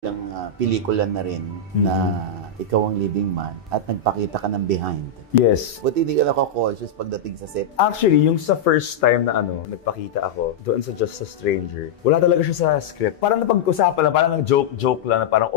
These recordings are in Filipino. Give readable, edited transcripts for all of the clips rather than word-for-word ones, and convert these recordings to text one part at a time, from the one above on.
Ilang pelikula na rin na ikaw ang leading man at nagpakita ka ng behind. Yes. Buti hindi ka nako-conscious pagdating sa set. Actually, yung sa first time na nagpakita ako doon sa Just a Stranger, wala talaga siya sa script. Parang napag-usapan lang, parang joke lang na parang,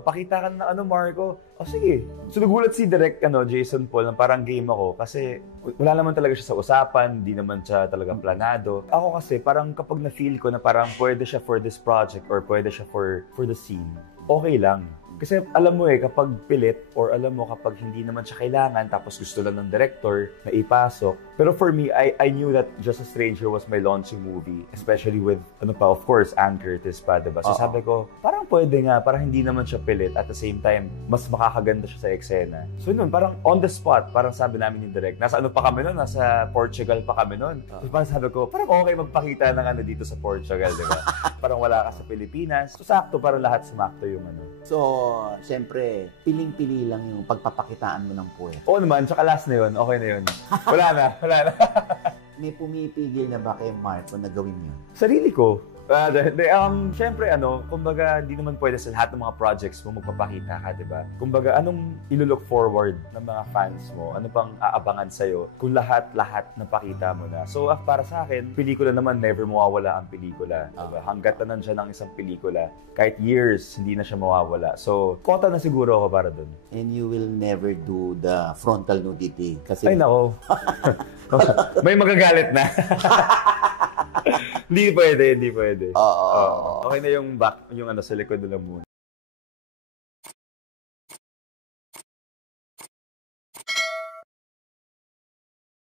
pakita ka na Marco. Sige. So nagulat si Direk Jason Paul na parang game ako kasi wala naman talaga siya sa usapan, hindi naman siya talaga planado. Ako kasi parang kapag na-feel ko na parang pwede siya for this project or pwede siya for the scene, okay lang. Kasi alam mo kapag pilit or alam mo kapag hindi naman siya kailangan tapos gusto lang ng director na ipasok. Pero for me, I knew that Just a Stranger was my launching movie. Especially with, of course, Ann Curtis pa, diba? So sabi ko, parang pwede nga, parang hindi naman siya pilit. At the same time, mas makakaganda siya sa eksena. So yun, parang on the spot, parang sabi namin yung direct. Nasa pa kami nun? Nasa Portugal pa kami nun. So parang sabi ko, parang okay magpakita ng dito sa Portugal, diba? Parang wala ka sa Pilipinas. So sakto, parang lahat sumakto yung So, siyempre, piling-pili lang yung pagpapakitaan mo ng puwet. Oo naman, tsaka last na yun, okay na yun. Wala na. May pumipigil na ba kay Marco na gawin yun? Sarili ko. Siyempre, kumbaga, di naman pwede sa lahat ng mga projects mo magpapakita ka, di ba? Kumbaga, anong ilo-look forward ng mga fans mo? Ano pang aabangan sa'yo kung lahat napakita mo na? So, para sa akin, pelikula naman, never mawawala ang pelikula. Diba? Hanggat na nandiyan ang isang pelikula, kahit years, hindi na siya mawawala. So, kota na siguro ako para dun. And you will never do the frontal nudity. Kasi... Ay, nako. May magagalit na. Hindi pwede. Oo. Okay na yung back, yung sa likod na lang muna.